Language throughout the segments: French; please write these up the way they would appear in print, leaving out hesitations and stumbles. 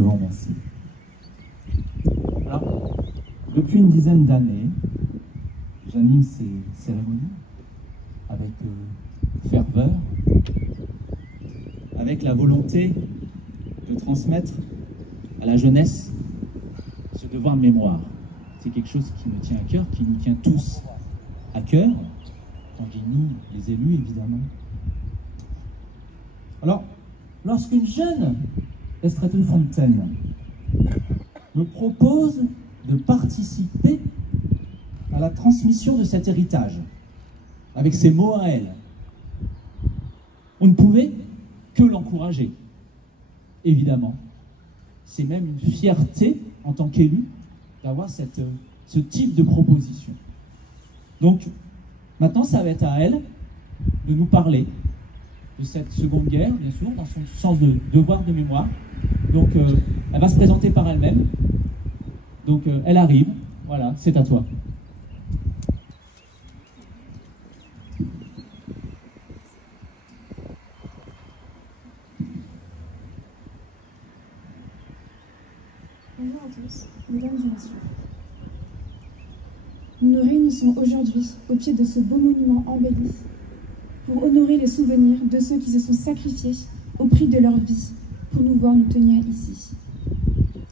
Je vous remercie. Alors, depuis une dizaine d'années, j'anime ces cérémonies avec ferveur, avec la volonté de transmettre à la jeunesse ce devoir de mémoire. C'est quelque chose qui me tient à cœur, qui nous tient tous à cœur. Quand je dis nous, les élus, évidemment. Alors, lorsqu'une jeune Estretten-Fontaine me propose de participer à la transmission de cet héritage, avec ses mots à elle, on ne pouvait que l'encourager, évidemment. C'est même une fierté en tant qu'élu d'avoir ce type de proposition. Donc, maintenant, ça va être à elle de nous parler de cette Seconde Guerre, bien sûr, dans son sens de devoir de mémoire. Donc, elle va se présenter par elle-même. Donc, elle arrive. Voilà, c'est à toi. Bonjour à tous, mesdames et messieurs. Nous nous réunissons aujourd'hui au pied de ce beau monument embelli pour honorer les souvenirs de ceux qui se sont sacrifiés au prix de leur vie pour nous voir nous tenir ici.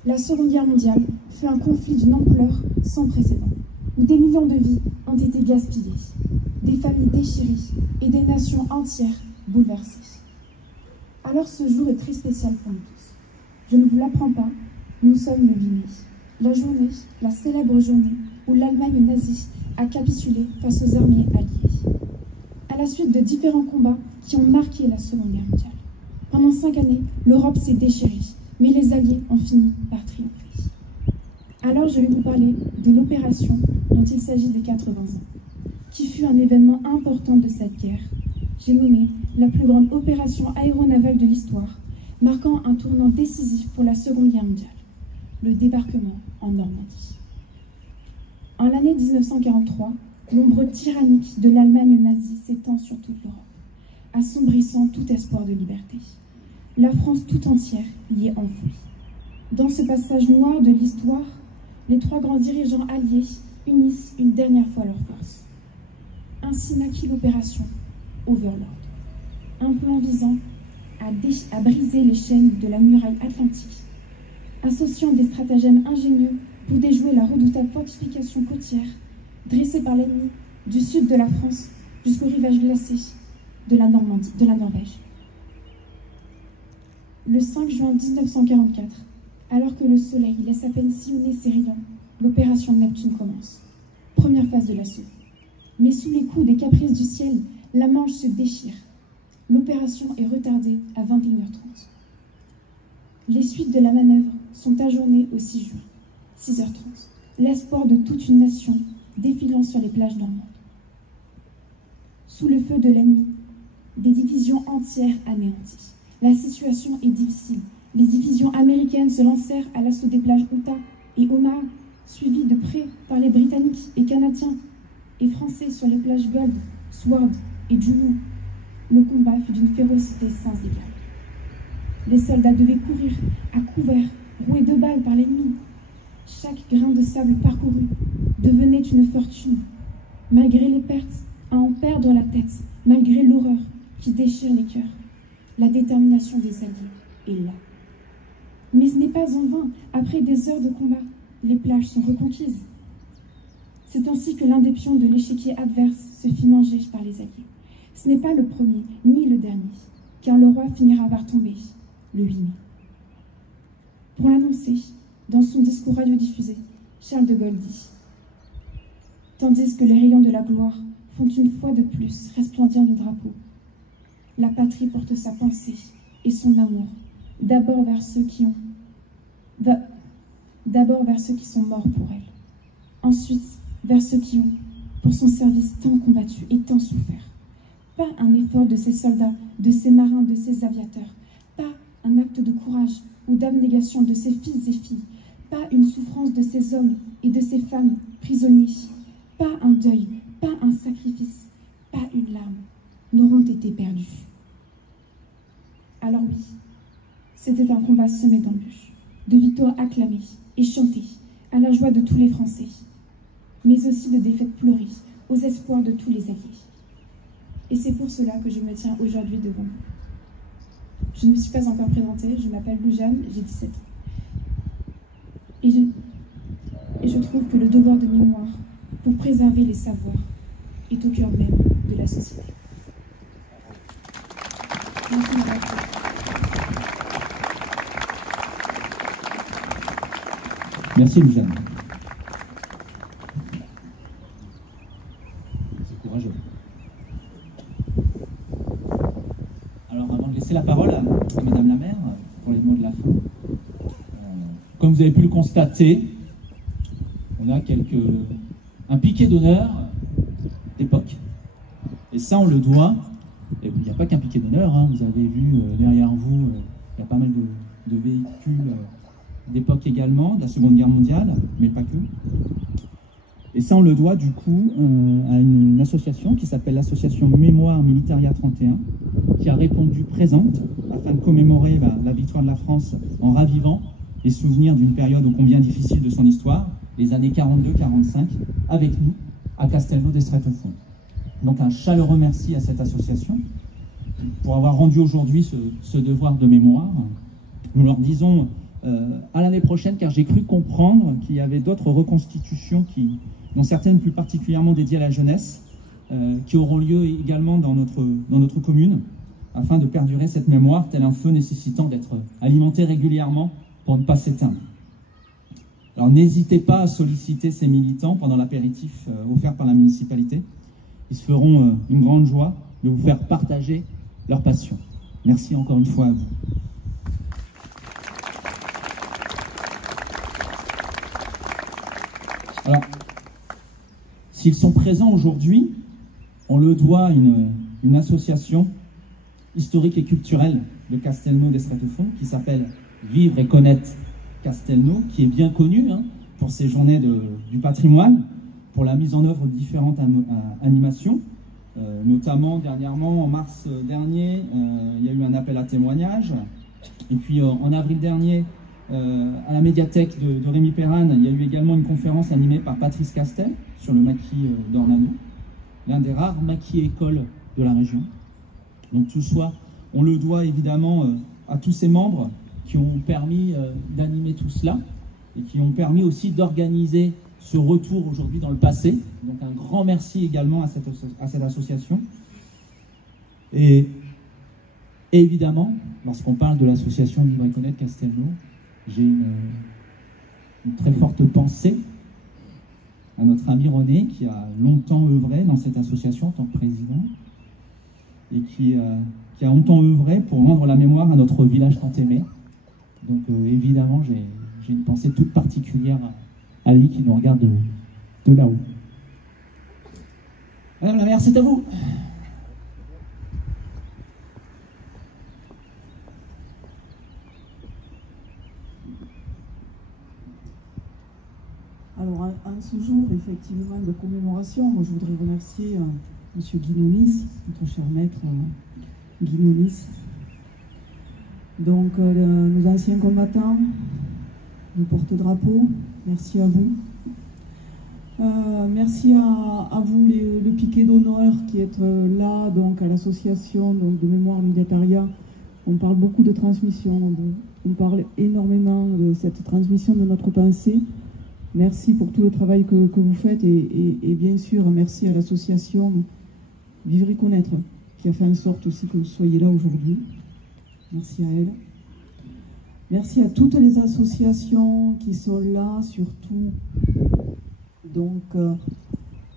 La Seconde Guerre mondiale fut un conflit d'une ampleur sans précédent, où des millions de vies ont été gaspillées, des familles déchirées et des nations entières bouleversées. Alors ce jour est très spécial pour nous tous. Je ne vous l'apprends pas, nous sommes le 8 mai, la journée, la célèbre journée où l'Allemagne nazie a capitulé face aux armées alliées. À la suite de différents combats qui ont marqué la Seconde Guerre mondiale. Pendant 5 années, l'Europe s'est déchirée, mais les Alliés ont fini par triompher. Alors je vais vous parler de l'opération dont il s'agit des 80 ans, qui fut un événement important de cette guerre. J'ai nommé la plus grande opération aéronavale de l'histoire, marquant un tournant décisif pour la Seconde Guerre mondiale, le débarquement en Normandie. En l'année 1943, l'ombre tyrannique de l'Allemagne nazie s'étend sur toute l'Europe, assombrissant tout espoir de liberté. La France tout entière y est enfouie. Dans ce passage noir de l'histoire, les 3 grands dirigeants alliés unissent une dernière fois leurs forces. Ainsi naquit l'opération Overlord, un plan visant à briser les chaînes de la muraille atlantique, associant des stratagèmes ingénieux pour déjouer la redoutable fortification côtière dressée par l'ennemi du sud de la France jusqu'au rivage glacé de la Norvège. Le 5 juin 1944, alors que le soleil laisse à peine sillonner ses rayons, l'opération Neptune commence. Première phase de l'assaut. Mais sous les coups des caprices du ciel, la Manche se déchire. L'opération est retardée à 21h30. Les suites de la manœuvre sont ajournées au 6 juin, 6h30. L'espoir de toute une nation défilant sur les plages normandes. Sous le feu de l'ennemi, des divisions entières anéanties. La situation est difficile. Les divisions américaines se lancèrent à l'assaut des plages Utah et Omaha, suivies de près par les Britanniques et Canadiens et Français sur les plages Gold, Sword et Juno. Le combat fut d'une férocité sans égale. Les soldats devaient courir à couvert, roués de balles par l'ennemi. Chaque grain de sable parcouru devenait une fortune. Malgré les pertes, à en perdre la tête, malgré l'horreur qui déchire les cœurs, la détermination des alliés est là. Mais ce n'est pas en vain, après des heures de combat, les plages sont reconquises. C'est ainsi que l'un des pions de l'échiquier adverse se fit manger par les alliés. Ce n'est pas le premier, ni le dernier, car le roi finira par tomber, le 8 mai. Pour l'annoncer, dans son discours radiodiffusé, Charles de Gaulle dit « Tandis que les rayons de la gloire font une fois de plus resplendir nos drapeaux, la patrie porte sa pensée et son amour d'abord vers ceux qui sont morts pour elle, ensuite vers ceux qui ont, pour son service tant combattu et tant souffert. Pas un effort de ces soldats, de ces marins, de ces aviateurs, pas un acte de courage ou d'abnégation de ces fils et filles, pas une souffrance de ces hommes et de ces femmes prisonniers, pas un deuil, pas un sacrifice, pas une larme n'auront été perdus. Alors oui, c'était un combat semé d'embûches, de victoires acclamées et chantées à la joie de tous les Français, mais aussi de défaites pleurées aux espoirs de tous les alliés. Et c'est pour cela que je me tiens aujourd'hui devant vous. Je ne me suis pas encore présentée, je m'appelle Loujaane, j'ai 17 ans. Et je trouve que le devoir de mémoire pour préserver les savoirs est au cœur même de la société. Merci de m'avoir écouté. Merci Loujaane. C'est courageux. Alors avant de laisser la parole à Madame la maire pour les mots de la fin, comme vous avez pu le constater, on a un piquet d'honneur d'époque. Et ça on le doit, et il n'y a pas qu'un piquet d'honneur, hein, vous avez vu derrière vous, il y a pas mal de véhicules d'époque également, de la Seconde Guerre mondiale, mais pas que. Et ça, on le doit du coup à une association qui s'appelle l'association Mémoire Militaria 31, qui a répondu présente afin de commémorer la victoire de la France en ravivant les souvenirs d'une période ô combien difficile de son histoire, les années 42-45, avec nous, à Castelnau d'Estrettefond. Donc un chaleureux merci à cette association pour avoir rendu aujourd'hui ce devoir de mémoire. Nous leur disons à l'année prochaine, car j'ai cru comprendre qu'il y avait d'autres reconstitutions, dont certaines plus particulièrement dédiées à la jeunesse, qui auront lieu également dans notre commune, afin de perdurer cette mémoire, tel un feu nécessitant d'être alimenté régulièrement pour ne pas s'éteindre. Alors n'hésitez pas à solliciter ces militants pendant l'apéritif offert par la municipalité. Ils se feront une grande joie de vous faire partager leur passion. Merci encore une fois à vous. Alors, s'ils sont présents aujourd'hui, on le doit à une association historique et culturelle de Castelnau d'Estrettefond qui s'appelle Vivre et connaître Castelnau, qui est bien connue pour ses journées du patrimoine, pour la mise en œuvre de différentes animations, notamment dernièrement, en mars dernier, il y a eu un appel à témoignages, et puis en avril dernier, à la médiathèque de Rémi Perrane, il y a eu également une conférence animée par Patrice Castel sur le maquis d'Ornano, l'un des rares maquis écoles de la région. Donc tout ça, on le doit évidemment à tous ces membres qui ont permis d'animer tout cela et qui ont permis aussi d'organiser ce retour aujourd'hui dans le passé. Donc un grand merci également à cette association. Et évidemment, lorsqu'on parle de l'association Vivre et connaître Castelnau, j'ai une très forte pensée à notre ami René, qui a longtemps œuvré dans cette association en tant que président, et qui a longtemps œuvré pour rendre la mémoire à notre village tant aimé. Donc évidemment, j'ai une pensée toute particulière à lui qui nous regarde de là-haut. Madame la maire, c'est à vous. Alors, en ce jour, effectivement, de commémoration, moi, je voudrais remercier M. Guinonis, notre cher maître Guinonis. Donc, nos anciens combattants, nos porte-drapeaux, merci à vous. Merci à vous, le piquet d'honneur qui êtes là, donc à l'association de Mémoire Militaria. On parle beaucoup de transmission, on parle énormément de cette transmission de notre pensée. Merci pour tout le travail que vous faites et bien sûr, merci à l'association Vivre et connaître qui a fait en sorte aussi que vous soyez là aujourd'hui. Merci à elle. Merci à toutes les associations qui sont là, surtout donc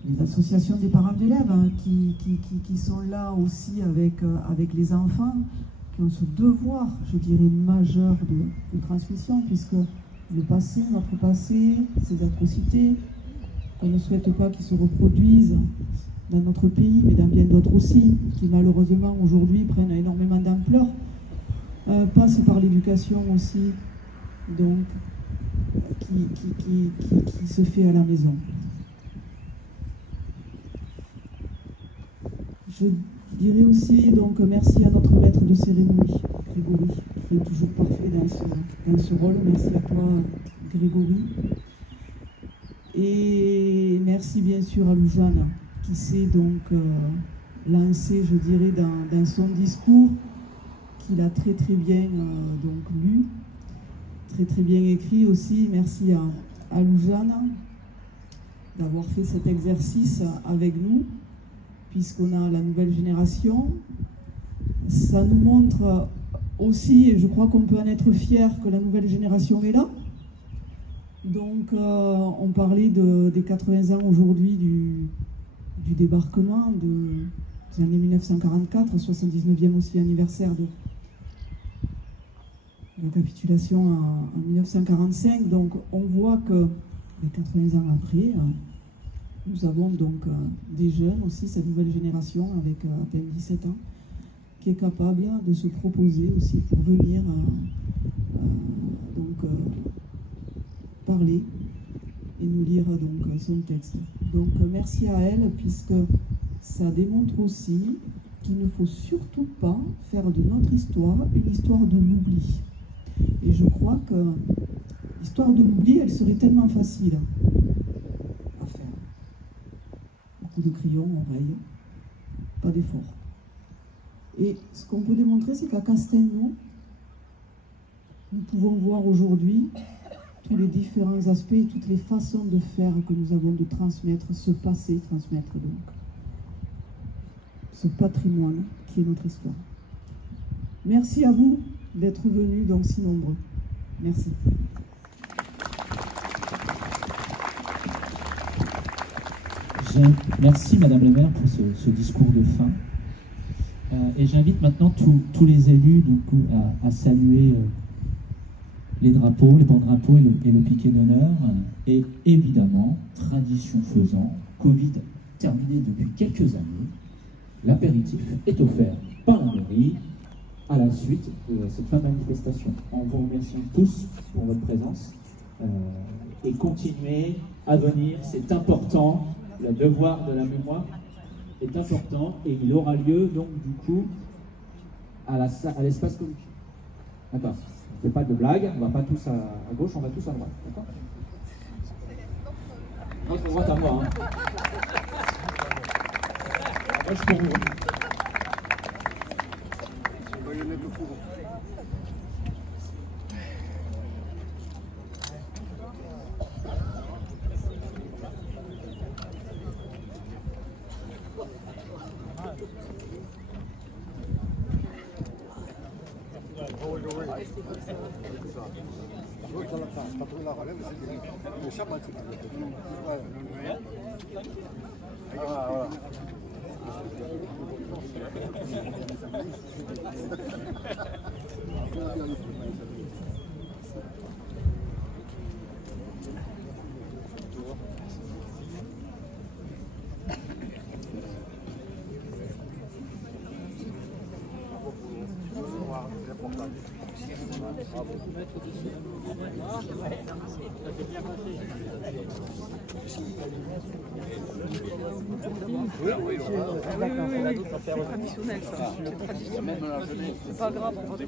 les associations des parents d'élèves qui sont là aussi avec les enfants, qui ont ce devoir, je dirais, majeur de transmission, puisque le passé, notre passé, ces atrocités, on ne souhaite pas qu'ils se reproduisent dans notre pays, mais dans bien d'autres aussi, qui malheureusement aujourd'hui prennent énormément d'ampleur, passent par l'éducation aussi, donc qui se fait à la maison. Je dirais aussi donc merci à notre maître de cérémonie, Grégory, être toujours parfait dans ce rôle. Merci à toi, Grégory. Et merci bien sûr à Loujane, qui s'est donc lancé, je dirais, dans son discours, qu'il a très très bien donc lu, très très bien écrit aussi. Merci à Loujane d'avoir fait cet exercice avec nous, puisqu'on a la nouvelle génération. Ça nous montre aussi, et je crois qu'on peut en être fier, que la nouvelle génération est là. Donc on parlait des 80 ans aujourd'hui du débarquement des années 1944, 79e aussi anniversaire de capitulation en 1945. Donc on voit que les 80 ans après, nous avons donc des jeunes aussi, cette nouvelle génération avec à peine 17 ans, qui est capable de se proposer aussi pour venir parler et nous lire donc son texte. Donc merci à elle, puisque ça démontre aussi qu'il ne faut surtout pas faire de notre histoire une histoire de l'oubli. Et je crois que l'histoire de l'oubli, elle serait tellement facile à faire. Beaucoup de crayons, oreilles, pas d'effort. Et ce qu'on peut démontrer, c'est qu'à Castelnau, nous pouvons voir aujourd'hui tous les différents aspects et toutes les façons de faire que nous avons de transmettre ce passé, transmettre donc ce patrimoine qui est notre histoire. Merci à vous d'être venus donc si nombreux. Merci. Merci Madame la maire pour ce discours de fin. Et j'invite maintenant tous les élus donc, à saluer les drapeaux, les porte-drapeaux et le piquet d'honneur. Et évidemment, tradition faisant, Covid terminé depuis quelques années, l'apéritif est offert par la mairie à la suite de cette fin de manifestation. En vous remerciant tous pour votre présence et continuez à venir, c'est important, le devoir de la mémoire est important et il aura lieu donc du coup à l'espace commun. D'accord. On ne fait pas de blagues, on ne va pas tous à gauche, on va tous à droite. D'accord. Moi je me vois à moi. Hein. Moi je pour vous. Oui, c'est traditionnel, ça. C'est traditionnel. C'est pas grave, on va se